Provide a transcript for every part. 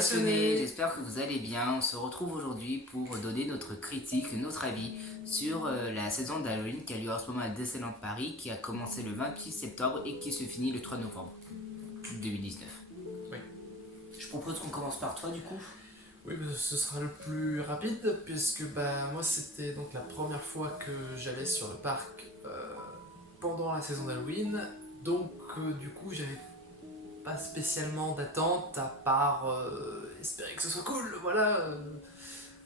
passionnés, j'espère que vous allez bien. On se retrouve aujourd'hui pour donner notre critique, notre avis sur la saison d'Halloween qui a lieu en ce moment à Disneyland Paris, qui a commencé le 28 septembre et qui se finit le 3 novembre 2019. Oui. Je propose qu'on commence par toi du coup. Oui, ce sera le plus rapide puisque moi c'était donc la première fois que j'allais sur le parc pendant la saison d'Halloween, donc du coup j'avais pas spécialement d'attente à part espérer que ce soit cool, voilà.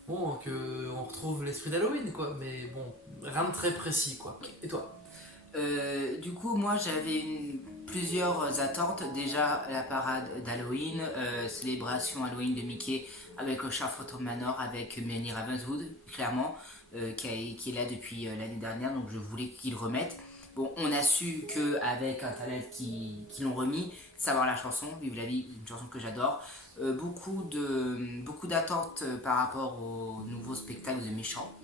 Bon, qu'on retrouve l'esprit d'Halloween quoi, mais bon, rien de très précis quoi. Et toi? Du coup, moi j'avais plusieurs attentes. Déjà, la parade d'Halloween, célébration Halloween de Mickey avec le char Phantom Manor, avec Melanie Ravenswood, clairement, qui est là depuis l'année dernière, donc je voulais qu'ils remettent. Bon, on a su qu'avec Internet qui l'ont remis, savoir la chanson, Vive la vie, une chanson que j'adore. Beaucoup d'attentes par rapport au nouveau spectacle de Méchants.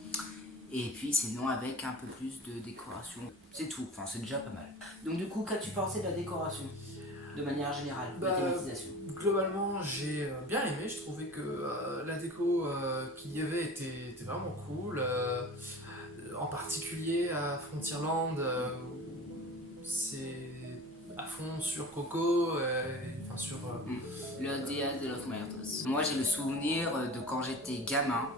Et puis sinon avec un peu plus de décoration. C'est tout, enfin c'est déjà pas mal. Donc du coup, qu'as-tu pensé de la décoration de manière générale, de la thématisation? Globalement, j'ai bien aimé. Je trouvais que la déco qu'il y avait était vraiment cool. En particulier à Frontierland, c'est à fond sur Coco, enfin sur. Le Dia de los Muertos. Moi j'ai le souvenir de quand j'étais gamin.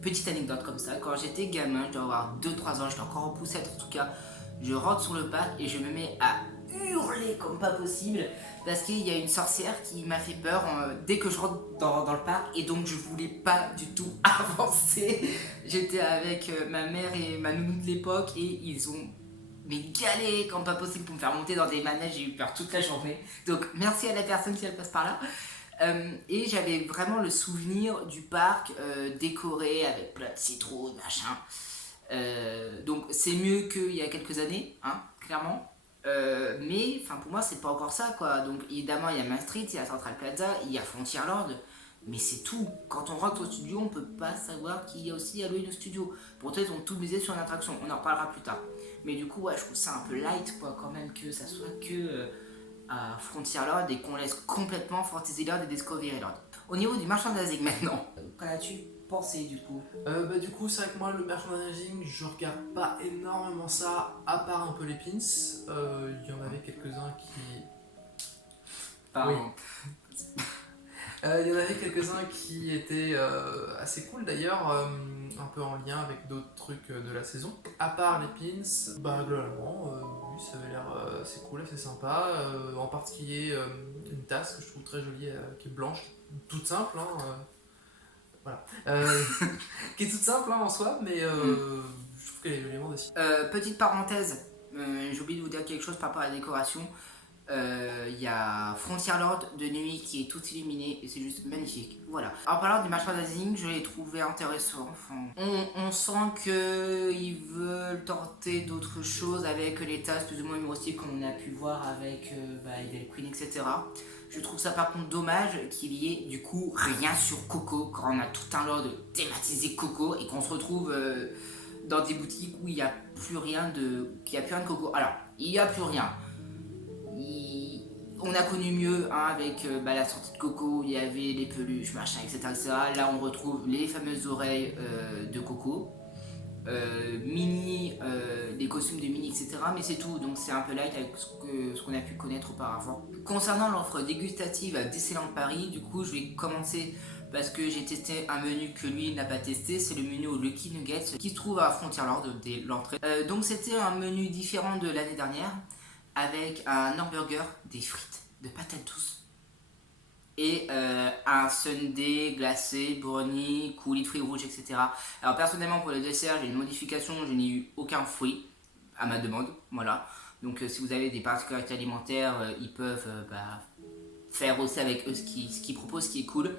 Petite anecdote comme ça, quand j'étais gamin, je dois avoir 2-3 ans, j'étais encore en poussette en tout cas, je rentre sur le parc et je me mets à hurler comme pas possible parce qu'il y a une sorcière qui m'a fait peur dès que je rentre dans le parc, et donc je voulais pas du tout avancer. J'étais avec ma mère et ma nounou de l'époque et ils ont galéré comme pas possible pour me faire monter dans des manèges, j'ai eu peur toute la journée. Donc merci à la personne qui passe par là. Et j'avais vraiment le souvenir du parc décoré avec plein de citrouilles, machin. Donc c'est mieux qu'il y a quelques années, hein, clairement. Mais pour moi, c'est pas encore ça, quoi. Donc évidemment, il y a Main Street, il y a Central Plaza, il y a Frontierland. Mais c'est tout. Quand on rentre au studio, on peut pas savoir qu'il y a aussi Halloween au studio. Pourtant, ils ont tout misé sur une attraction. On en reparlera plus tard. Mais du coup, ouais, je trouve ça un peu light, quoi, quand même, que ça soit que à Frontierland et qu'on laisse complètement Fantasyland et Discoveryland. Au niveau du merchandising maintenant, qu'en as-tu pensé du coup? Du coup, c'est vrai que moi, le merchandising, je regarde pas énormément ça, à part un peu les pins. Il y en avait quelques-uns qui. Pardon. Oui. Il y en avait quelques-uns qui étaient assez cool d'ailleurs, un peu en lien avec d'autres trucs de la saison. À part les pins, globalement, oui, ça avait l'air assez cool, assez sympa. En particulier une tasse que je trouve très jolie, qui est blanche, toute simple, hein, voilà. Qui est toute simple en soi, mais je trouve qu'elle est joliment dessinée. Petite parenthèse, j'ai oublié de vous dire quelque chose par rapport à la décoration. Il y a Frontierland de nuit qui est tout illuminé et c'est juste magnifique. Voilà. En parlant du merchandising, je l'ai trouvé intéressant. On sent qu'ils veulent tenter d'autres choses avec les tasses plus ou moins humoristiques comme on a pu voir avec Evil Queen, etc. Je trouve ça par contre dommage qu'il y ait du coup rien sur Coco quand on a tout un lot de thématisé Coco et qu'on se retrouve dans des boutiques où il n'y a plus rien de Coco. Alors, il n'y a plus rien. On a connu mieux avec la sortie de Coco, il y avait les peluches, machin, etc. Là, on retrouve les fameuses oreilles de Coco, les costumes de Minnie, etc. Mais c'est tout, donc c'est un peu light avec ce qu'on a pu connaître auparavant. Concernant l'offre dégustative à Disneyland Paris, du coup, je vais commencer parce que j'ai testé un menu que lui n'a pas testé, c'est le menu au Lucky Nuggets qui se trouve à Frontierland dès l'entrée. Donc c'était un menu différent de l'année dernière, avec un hamburger, des frites, de patates douces et un sundae glacé, brownie, coulis de fruits rouges, etc. Alors personnellement pour le dessert, j'ai une modification, je n'ai eu aucun fruit à ma demande, voilà. Donc si vous avez des particularités alimentaires, ils peuvent faire aussi avec eux ce qu'ils proposent, ce qui est cool.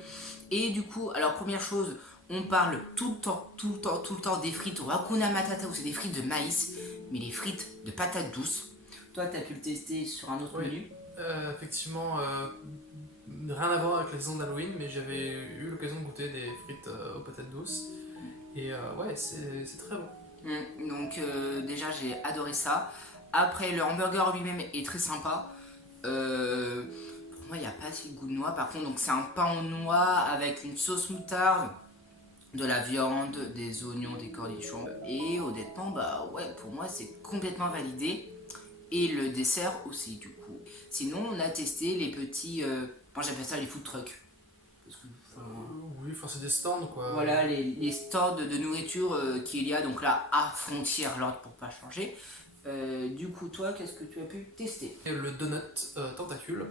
Et du coup, alors première chose, on parle tout le temps des frites au Hakuna Matata, où c'est des frites de maïs, mais les frites de patates douces. Toi, tu as pu le tester sur un autre menu. Effectivement, rien à voir avec la saison d'Halloween, mais j'avais eu l'occasion de goûter des frites aux patates douces. Et ouais, c'est très bon. Donc déjà, j'ai adoré ça. Après, le hamburger lui-même est très sympa. moi, il n'y a pas assez de goût de noix. Par contre, donc c'est un pain en noix avec une sauce moutarde, de la viande, des oignons, des cornichons. Et honnêtement, bah ouais, pour moi, c'est complètement validé. Et le dessert aussi, du coup. Sinon, on a testé les petits... moi, j'appelle ça les food trucks. Parce que, Oui, enfin c'est des stands quoi. voilà, les stands de nourriture qu'il y a donc là à Frontier-Lord pour pas changer. Du coup, toi, qu'est-ce que tu as pu tester? Et le donut tentacule,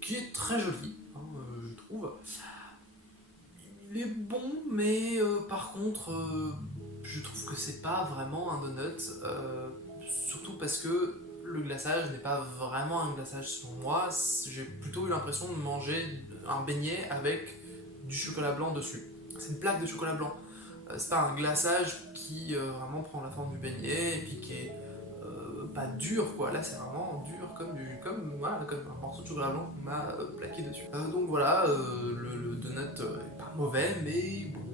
qui est très joli, hein, je trouve. Il est bon, mais par contre, je trouve que c'est pas vraiment un donut, surtout parce que le glaçage n'est pas vraiment un glaçage selon moi. J'ai plutôt eu l'impression de manger un beignet avec du chocolat blanc dessus. C'est une plaque de chocolat blanc. C'est pas un glaçage qui vraiment prend la forme du beignet et puis qui est pas dur quoi. Là c'est vraiment dur voilà, comme un morceau de chocolat blanc qu'on m'a plaqué dessus. Donc voilà, le donut est pas mauvais mais bon.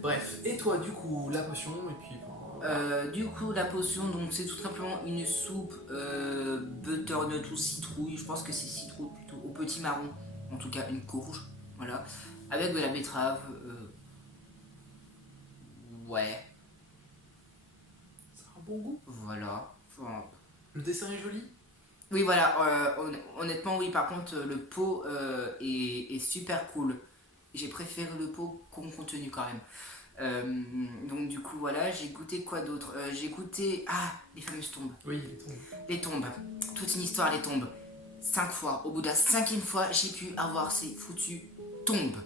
Bref, et toi du coup la potion et puis Du coup, la potion, donc c'est tout simplement une soupe butternut ou citrouille. Je pense que c'est citrouille plutôt, au petit marron. En tout cas, une courge. Voilà. Avec de la betterave. Ouais. ça a un bon goût. Voilà. Enfin, Le dessert est joli. oui, voilà. Honnêtement, oui. Par contre, le pot est super cool. J'ai préféré le pot qu'au contenu quand même. Donc du coup voilà, j'ai goûté quoi d'autre. J'ai goûté les fameuses tombes. Oui, il est tombé. Les tombes, toute une histoire les tombes. 5 fois, au bout de la 5e fois, j'ai pu avoir ces foutues tombes.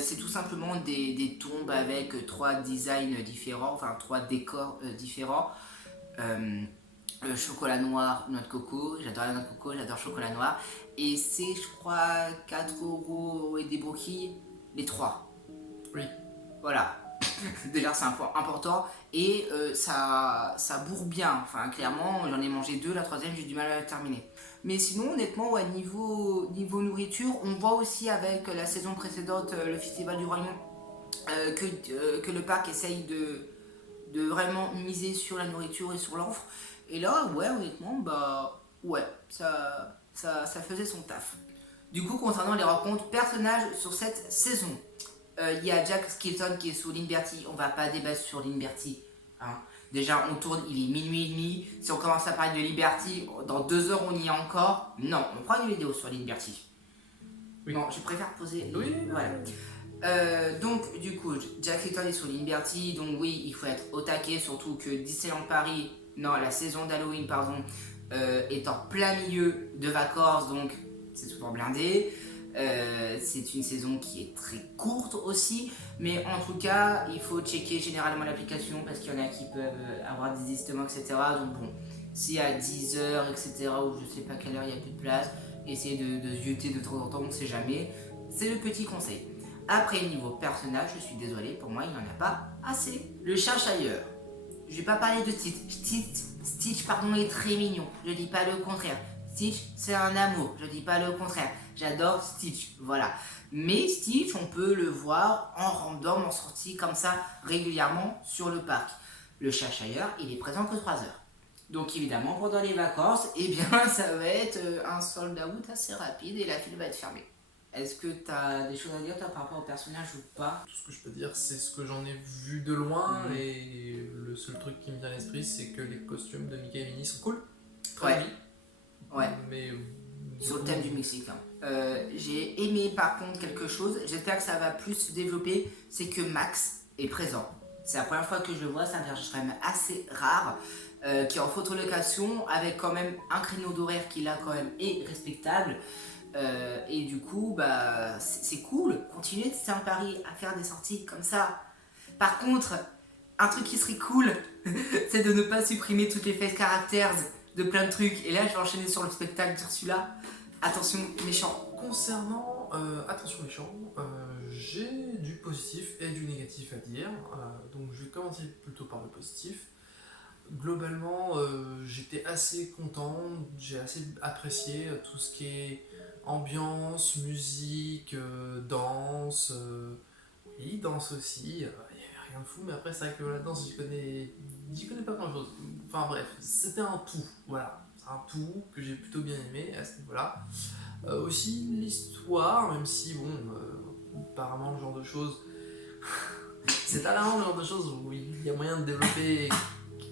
C'est tout simplement des tombes avec 3 designs différents, enfin 3 décors différents. Chocolat noir, noix de coco, j'adore la noix de coco, j'adore chocolat noir. Et c'est, je crois, 4 € et des broquilles, les 3. Oui. Voilà. Déjà, c'est un point important. Et ça bourre bien. Enfin, clairement, j'en ai mangé 2, la 3e, j'ai du mal à la terminer. Mais sinon, honnêtement, ouais, niveau nourriture, on voit aussi avec la saison précédente, le Festival du Royaume, que le parc essaye de vraiment miser sur la nourriture et sur l'offre. Et là, ouais, honnêtement, bah, ouais, ça faisait son taf. Du coup, concernant les rencontres personnages sur cette saison, il y a Jack Skilton qui est sous Linberty. On va pas débattre sur Linberty. Hein. Déjà, on tourne, il est minuit et demi. Si on commence à parler de Liberty, dans 2 heures, on y est encore. Non, on prend une vidéo sur Liberty. Oui. Non, je préfère poser. Oui. Voilà. Donc, du coup, Jack Skilton est sur Liberty. Donc, oui, il faut être au taquet. Surtout que Disneyland Paris, non, la saison d'Halloween, pardon, est en plein milieu de vacances. Donc, c'est souvent blindé. C'est une saison qui est très courte aussi, mais en tout cas, il faut checker généralement l'application parce qu'il y en a qui peuvent avoir des désistements, etc. Donc bon, si à 10h, etc., ou je sais pas quelle heure il n'y a plus de place, essayez de zioter de temps en temps, on ne sait jamais. C'est le petit conseil. Après, niveau personnage, je suis désolé, pour moi, il n'y en a pas assez. Le chat-chailleur. Je vais pas parler de Stitch. Stitch, pardon, est très mignon. Je dis pas le contraire. Stitch, c'est un amour. Je dis pas le contraire. J'adore Stitch, voilà. Mais Stitch, on peut le voir en random, en sortie comme ça régulièrement sur le parc. Le chat-chailleur, il est présent que 3 heures. Donc évidemment, pendant les vacances, eh bien, ça va être un sold out assez rapide et la file va être fermée. Est-ce que tu as des choses à dire toi, par rapport au personnage ou pas? Tout ce que je peux dire, c'est ce que j'en ai vu de loin, et le seul truc qui me vient à l'esprit, c'est que les costumes de Mickey et Minnie sont cool. Très jolis. Ouais. Mais sur le thème du Mexique. J'ai aimé par contre quelque chose, j'espère que ça va plus se développer, c'est que Max est présent. C'est la première fois que je le vois, c'est un personnage quand même assez rare, qui est en photolocation, avec quand même un créneau d'horaire qui là quand même est respectable. Et du coup, bah, c'est cool, continuez de Disneyland Paris à faire des sorties comme ça. Par contre, un truc qui serait cool, c'est de ne pas supprimer toutes les face characters de plein de trucs. Et là, je vais enchaîner sur le spectacle d'Ursula. Attention, méchant. concernant Attention méchant, j'ai du positif et du négatif à dire. Donc je vais commencer plutôt par le positif. Globalement, j'étais assez content, j'ai assez apprécié tout ce qui est ambiance, musique, danse. Oui, danse aussi. Il n'y avait rien de fou, mais après, c'est vrai que la danse, j'y connais pas grand chose. Enfin bref, c'était un tout. Voilà, c'est un tout que j'ai plutôt bien aimé à ce niveau-là. Aussi l'histoire, même si apparemment le genre de choses, c'est pas vraiment le genre de choses où il y a moyen de développer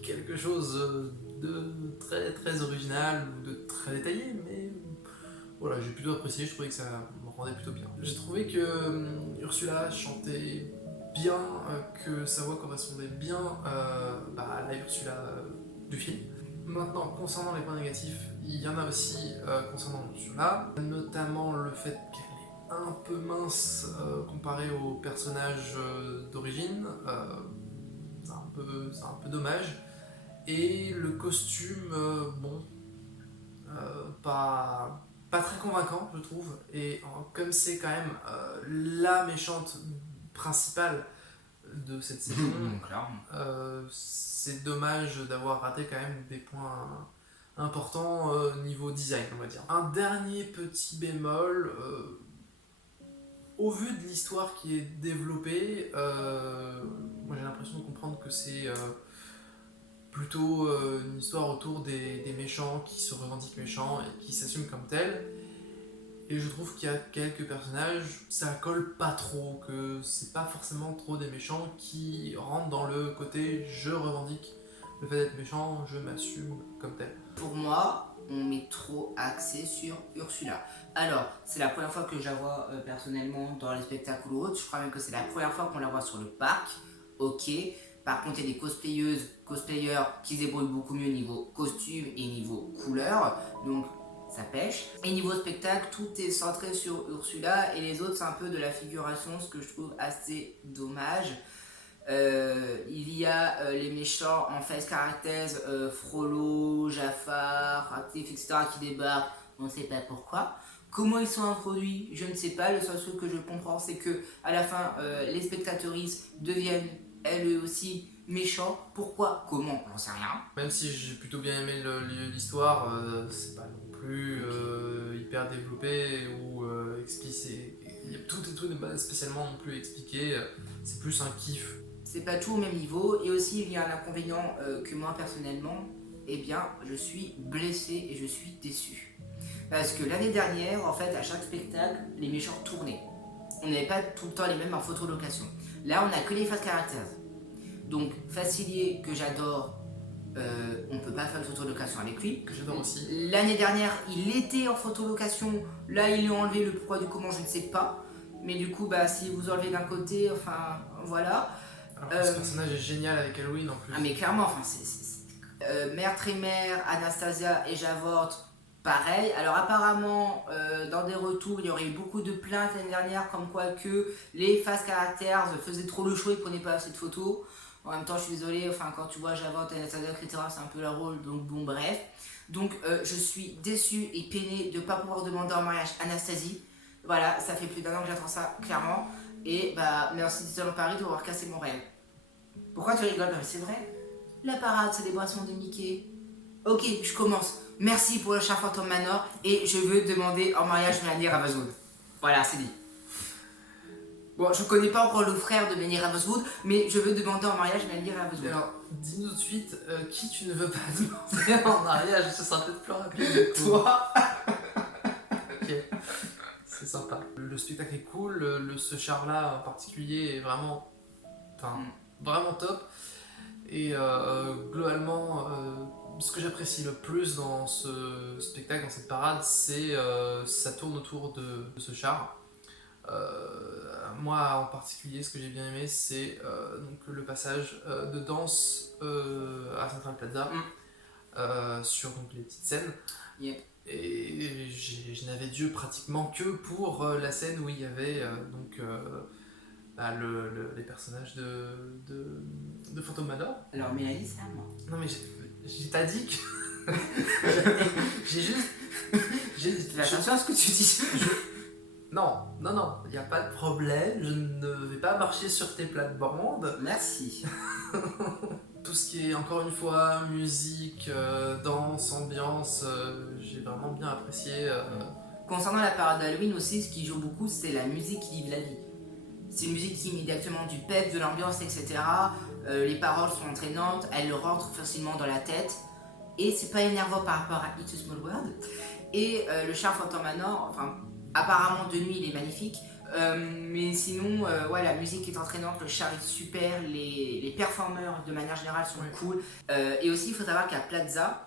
quelque chose de très très original ou de très détaillé, mais voilà, j'ai plutôt apprécié, je trouvais que ça me rendait plutôt bien. J'ai trouvé que Ursula chantait bien, que sa voix correspondait bien à la Ursula du film. Maintenant, concernant les points négatifs, il y en a aussi concernant Ursula, notamment le fait qu'elle est un peu mince comparée au personnage d'origine, c'est un peu dommage. Et le costume, pas très convaincant, je trouve. Et comme c'est quand même la méchante principale de cette saison, c'est dommage d'avoir raté quand même des points importants niveau design, on va dire. Un dernier petit bémol, au vu de l'histoire qui est développée, moi j'ai l'impression de comprendre que c'est plutôt une histoire autour des méchants qui se revendiquent méchants et qui s'assument comme tels. Et je trouve qu'il y a quelques personnages, ça colle pas trop, que c'est pas forcément trop des méchants qui rentrent dans le côté je revendique le fait d'être méchant, je m'assume comme tel. Pour moi, on met trop axé sur Ursula. Alors, c'est la première fois que je la vois personnellement dans les spectacles ou autres. Je crois même que c'est la première fois qu'on la voit sur le parc. Ok. Par contre, il y a des cosplayers qui se débrouillent beaucoup mieux niveau costume et niveau couleur. Donc, ça pêche. Et niveau spectacle, tout est centré sur Ursula et les autres, c'est un peu de la figuration, ce que je trouve assez dommage. Il y a les méchants en face characters, Frollo, Jafar, Actif, etc. qui débarquent, on ne sait pas pourquoi. Comment ils sont introduits, je ne sais pas. Le seul truc que je comprends, c'est que à la fin, les spectatrices deviennent elles aussi méchants. Pourquoi? Comment? J'en sais rien. Même si j'ai plutôt bien aimé l'histoire, c'est pas non plus hyper développé ou explicité. Tout n'est pas spécialement non plus expliqué, c'est plus un kiff. C'est pas tout au même niveau. Et aussi, il y a un inconvénient que moi personnellement, eh bien, je suis blessé et je suis déçu. Parce que l'année dernière, en fait, à chaque spectacle, les méchants tournaient. On n'avait pas tout le temps les mêmes en photolocation. Là, on n'a que les face characters. Donc, Facilier, que j'adore, on peut pas faire de photolocation avec lui. Que j'adore aussi. L'année dernière, il était en photolocation. Là, ils lui ont enlevé le pourquoi du comment, je ne sais pas. Mais du coup, si vous enlevez d'un côté, enfin, voilà. Alors que ce personnage est génial avec Halloween en plus. Ah, mais clairement, enfin, Mère Trémère, Anastasia et Javort, pareil. Alors apparemment, dans des retours, il y aurait eu beaucoup de plaintes l'année dernière, comme quoi que les face caractères faisaient trop le show et prenaient pas assez de photos. En même temps, je suis désolée, enfin, quand tu vois Javort, Anastasia, etc., c'est un peu leur rôle, donc bon, bref. Donc, je suis déçue et peinée de ne pas pouvoir demander en mariage Anastasie. Voilà, ça fait plus d'1 an que j'attends ça, clairement. Et merci Disneyland Paris d'avoir cassé mon rêve. Pourquoi tu rigoles? C'est vrai. La parade, c'est des boissons de Mickey. Ok, je commence. Merci pour le chat Phantom Manor et je veux demander en mariage Mélanie Ravenswood. Voilà, c'est dit. Bon, je connais pas encore le frère de Mélanie Ravenswood, mais je veux demander en mariage Mélanie Ravenswood. Alors, dis-nous tout de suite qui tu ne veux pas demander en mariage, ce sera peut-être plus rapide. Toi. Ok, c'est sympa. Le spectacle est cool, ce char-là en particulier est vraiment, vraiment top. Et globalement, ce que j'apprécie le plus dans ce spectacle, dans cette parade, c'est ça tourne autour de ce char. Moi en particulier, ce que j'ai bien aimé, c'est donc le passage de danse à Central Plaza sur donc, les petites scènes. Yeah. Et je n'avais Dieu pratiquement que pour la scène où il y avait les personnages de Phantom Manor. Alors Mélanie, c'est à moi. Non mais j'ai pas dit que... j'ai juste... Fais attention à ce que tu dis. Non, il n'y a pas de problème, je ne vais pas marcher sur tes plates-bandes. Merci. Tout ce qui est, encore une fois, musique, danse, ambiance, j'ai vraiment bien apprécié. Concernant la parade d'Halloween aussi, ce qui joue beaucoup, c'est la musique qui vive la vie. C'est une musique qui met directement du pep, de l'ambiance, etc. Les paroles sont entraînantes, elles rentrent facilement dans la tête. et c'est pas énervant par rapport à It's a Small World. Et le char Phantom Manor, enfin, apparemment de nuit il est magnifique. Mais sinon, ouais, la musique est entraînante, le char est super, les performeurs de manière générale sont cool. Et aussi, il faut savoir qu'à Plaza,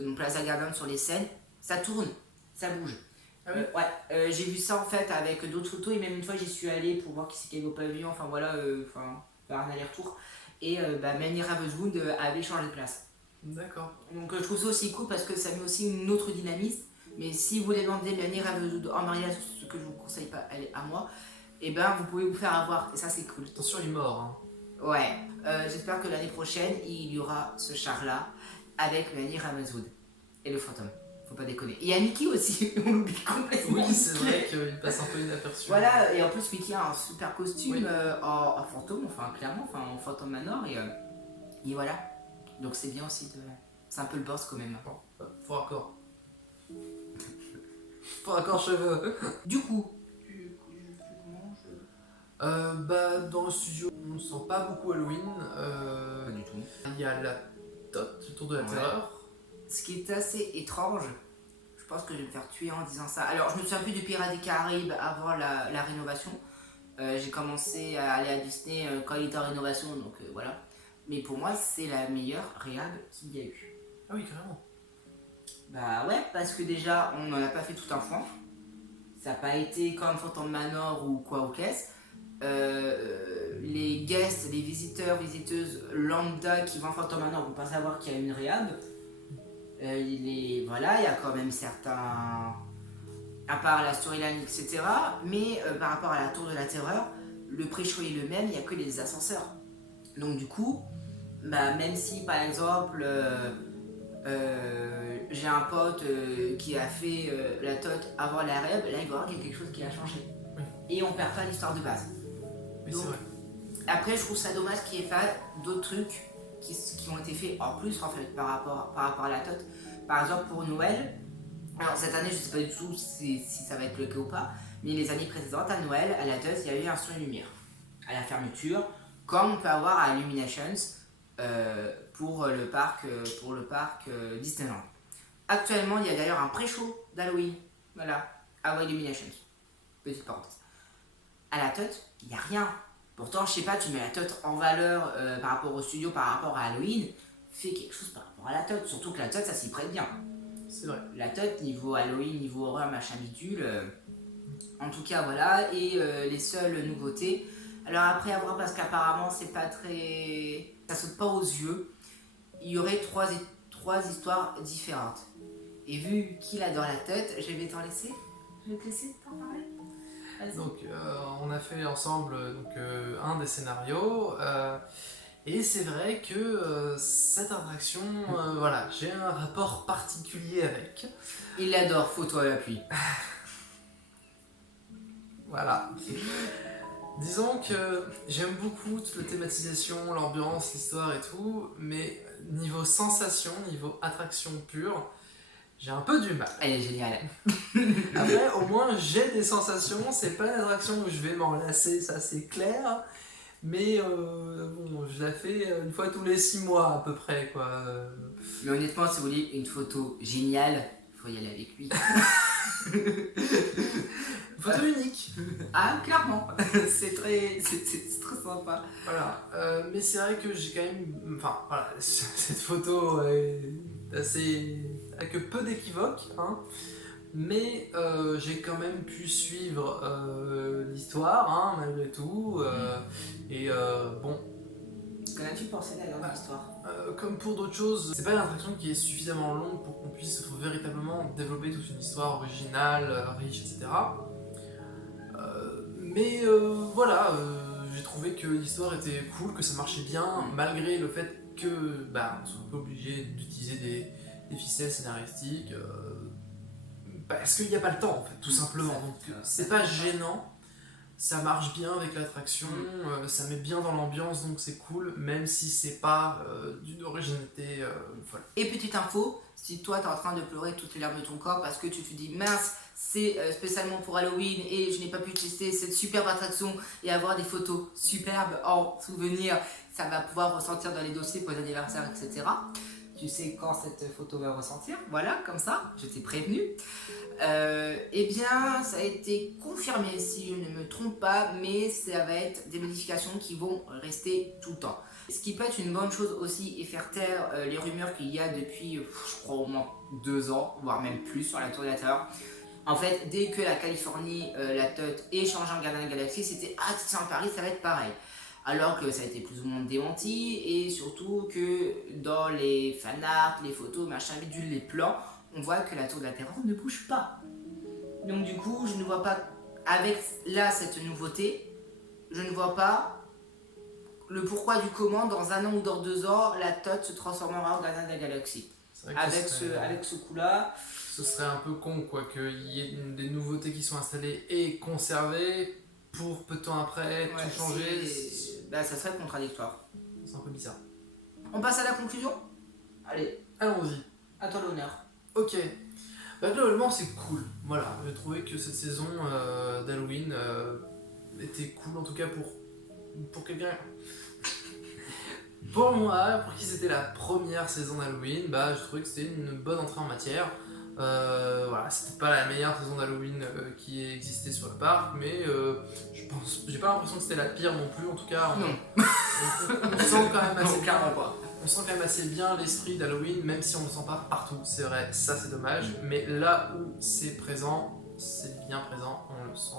donc Plaza Garden sur les scènes, ça tourne, ça bouge. Ah oui. Ouais, j'ai vu ça en fait avec d'autres photos et même une fois j'y suis allée pour voir qui c'est qui avait au pavillon, enfin voilà, faire un aller-retour. Et Many Ravenswood avait changé de place. D'accord. Donc je trouve ça aussi cool parce que ça met aussi une autre dynamisme. Mais si vous voulez demander Many Ravenswood en mariage, ce que je vous conseille pas, elle est à moi, et ben vous pouvez vous faire avoir, et ça c'est cool. Attention, il est mort. Hein. Ouais, j'espère que l'année prochaine il y aura ce char là avec Many Ravenswood et le fantôme. Faut pas déconner. Et il y a Mickey aussi, on l'oublie complètement. Oui, c'est vrai qu'il passe un peu inaperçu. Voilà, et en plus Mickey a un super costume en fantôme, enfin clairement, enfin en Phantom Manor, et voilà. Donc c'est bien aussi de. C'est un peu le boss quand même. Bon, faux raccord. Faux raccord cheveux. Du coup. Dans le studio, on ne sent pas beaucoup Halloween. Pas du tout. Il y a la tote, le tour de la terreur. Ce qui est assez étrange, je pense que je vais me faire tuer en disant ça. Alors, je me souviens plus du Pirates des Caraïbes avant la rénovation. J'ai commencé à aller à Disney quand il était en rénovation, donc voilà. Mais pour moi, c'est la meilleure réhab qu'il y a eu. Ah oui, carrément. Bah ouais, parce que déjà, on n'en a pas fait tout un foin. Ça n'a pas été comme Phantom Manor ou quoi ou qu'est-ce. Les guests, les visiteurs, visiteuses lambda qui vont à Phantom Manor vont pas savoir qu'il y a une réhab. Voilà, il y a quand même certains. À part la storyline, etc. Mais par rapport à la tour de la terreur, le pré-show est le même, il n'y a que les ascenseurs. Donc du coup, même si par exemple j'ai un pote qui a fait la tote avant la rêve, là il va y avoir quelque chose qui a changé. Oui. Et on perd pas l'histoire de base. Oui, donc, c'est vrai. après je trouve ça dommage qu'il n'y ait pas d'autres trucs qui ont été faits en plus en fait par rapport à la tote. Par exemple pour Noël, alors cette année je sais pas du tout si ça va être le cas ou pas, mais les années précédentes à Noël, à la tote, il y avait eu un son et lumière à la fermeture, comme on peut avoir à Illuminations pour le parc Disneyland. Actuellement, il y a d'ailleurs un pré-show d'Halloween, voilà, à Illuminations. Petite parenthèse. À la tote, il n'y a rien. Pourtant, je sais pas, tu mets la tote en valeur par rapport au studio, par rapport à Halloween, fais quelque chose par rapport à la tote. Surtout que la tote, ça s'y prête bien. C'est vrai. La tote, niveau Halloween, niveau horreur, machin bidule. En tout cas, voilà. Et les seules nouveautés. Alors après, à voir, parce qu'apparemment, c'est pas très. Ça saute pas aux yeux. Il y aurait trois histoires différentes. Et vu qu'il adore la tote, je vais t'en laisser. Je vais te laisser t'en parler. Vas-y. Donc, on a fait ensemble un des scénarios. Et c'est vrai que cette attraction, voilà, j'ai un rapport particulier avec. Il l'adore, photo à l'appui. Voilà. Disons que j'aime beaucoup toute la thématisation, l'ambiance, l'histoire et tout, mais niveau sensation, niveau attraction pure, j'ai un peu du mal. Elle est géniale. Après, au moins, j'ai des sensations, c'est pas une attraction où je vais m'en lasser, ça c'est clair. Mais bon, je la fais une fois tous les 6 mois à peu près, quoi. Mais honnêtement, si vous voulez une photo géniale, il faut y aller avec lui. Une photo unique. Ah, clairement. c'est très sympa. Voilà. Mais c'est vrai que j'ai quand même. Enfin, voilà, cette photo est assez. Avec peu d'équivoques, hein. Mais j'ai quand même pu suivre l'histoire, hein, malgré tout. Et bon. Qu'en as-tu pensé d'ailleurs de l'histoire ? Comme pour d'autres choses, c'est pas une attraction qui est suffisamment longue pour qu'on puisse véritablement développer toute une histoire originale, riche, etc. Mais voilà, j'ai trouvé que l'histoire était cool, que ça marchait bien, malgré le fait que on soit un peu obligé d'utiliser des ficelles scénaristiques. Parce qu'il n'y a pas le temps, en fait, tout simplement. Donc, c'est pas gênant, ça marche bien avec l'attraction, ça met bien dans l'ambiance, donc c'est cool, même si c'est pas d'une originalité folle. Et petite info, si toi t'es en train de pleurer toutes les larmes de ton corps parce que tu te dis mince, c'est spécialement pour Halloween et je n'ai pas pu tester cette superbe attraction et avoir des photos superbes en souvenir, ça va pouvoir ressortir dans les dossiers pour les anniversaires, etc. Tu sais quand cette photo va ressortir, voilà, comme ça, je t'ai prévenu. Eh bien, ça a été confirmé, si je ne me trompe pas, mais ça va être des modifications qui vont rester tout le temps. Ce qui peut être une bonne chose aussi et faire taire les rumeurs qu'il y a depuis, je crois, au moins 2 ans, voire même plus, sur la Tour de la Terreur. En fait, dès que la Californie, la TUT et changé en Gardien de la Galaxie, c'était ah, si c'est en Paris, ça va être pareil. Alors que ça a été plus ou moins démenti, et surtout que dans les fanarts, les photos, machin, bidule, les plans, on voit que la Tour de la Terreur ne bouge pas. Donc du coup, je ne vois pas, avec là cette nouveauté, je ne vois pas le pourquoi du comment, dans 1 an ou dans 2 ans, la TOT se transformera en Gardien de la Galaxie. Avec ce coup-là. Ce serait un peu con, quoi, qu'il y ait des nouveautés qui sont installées et conservées pour peu de temps après tout changer. Bah, ça serait contradictoire. C'est un peu bizarre. On passe à la conclusion ? Allez, allons-y. À toi l'honneur. Ok. Bah, globalement, c'est cool. Voilà, j'ai trouvé que cette saison d'Halloween était cool, en tout cas pour quelqu'un. Pour moi, pour qui c'était la première saison d'Halloween, bah, je trouvais que c'était une bonne entrée en matière. Voilà, c'était pas la meilleure saison d'Halloween qui ait existé sur le parc, mais j'ai pas l'impression que c'était la pire non plus. En tout cas, on sent quand même assez bien. On sent quand même assez bien l'esprit d'Halloween, même si on ne le sent pas partout. C'est vrai, ça c'est dommage. Mais là où c'est présent, c'est bien présent. On le sent,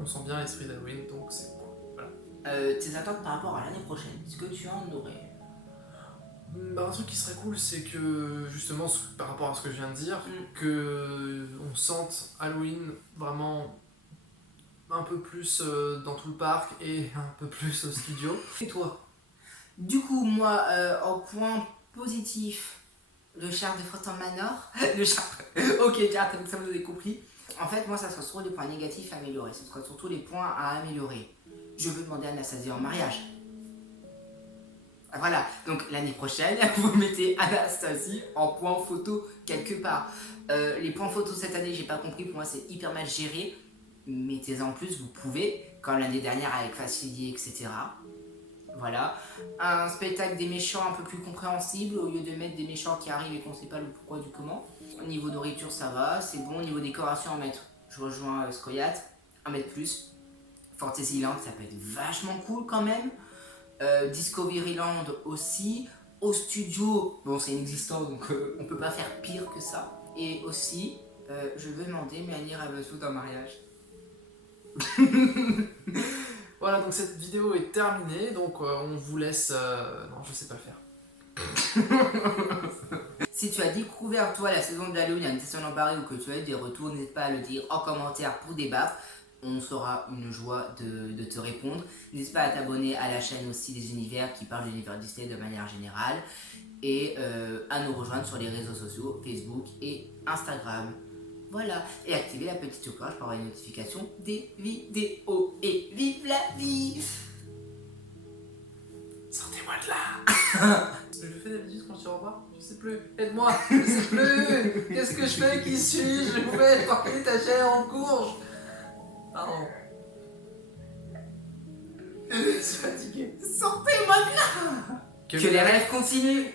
on sent bien l'esprit d'Halloween, donc c'est cool. Voilà. Tes attentes par rapport à l'année prochaine, est-ce que tu en aurais ? Bah, un truc qui serait cool, c'est que justement, par rapport à ce que je viens de dire, que on sente Halloween vraiment un peu plus dans tout le parc et un peu plus au studio. Et toi ? Du coup, moi, en point positif, le charme de Phantom Manor. Le charme. Ok, ça vous avez compris. En fait, moi, ça sera surtout les points négatifs à améliorer. Ce sera surtout les points à améliorer. Je veux demander à Anastasia en mariage. Voilà, donc l'année prochaine, vous mettez Anastasie en point photo quelque part. Les points photo cette année, j'ai pas compris, pour moi c'est hyper mal géré. Mettez-en plus, vous pouvez, comme l'année dernière avec Facilier, etc. Voilà. Un spectacle des méchants un peu plus compréhensible, au lieu de mettre des méchants qui arrivent et qu'on sait pas le pourquoi du comment. Au niveau nourriture, ça va, c'est bon. Au niveau décoration, en mettre, je rejoins Skoyat, un mettre plus. Fantasyland, ça peut être vachement cool quand même. Discoveryland aussi. Au studio, bon c'est inexistant donc on peut pas faire pire que ça. Et aussi, je veux demander Mélanie Ravesoud en mariage. Voilà, donc cette vidéo est terminée, donc on vous laisse... Non, je sais pas le faire. Si tu as découvert toi la saison d'Halloween à Disneyland Paris ou que tu as eu des retours, n'hésite pas à le dire en commentaire pour débattre. On sera une joie de te répondre. N'hésite pas à t'abonner à la chaîne aussi des univers qui parlent de l'univers Disney de manière générale. Et à nous rejoindre sur les réseaux sociaux, Facebook et Instagram. Voilà. Et activer la petite cloche pour avoir une notification des vidéos. Et vive la vie! Sortez-moi de là. Ce que je fais d'habitude quand je te revois, je sais plus. Aide-moi, je sais plus. Qu'est-ce que je fais? Qui suis-je? Je pouvais porter ta chair en courge. Pardon. Je suis fatigué. Sortez-moi de là! Que les rêves continuent!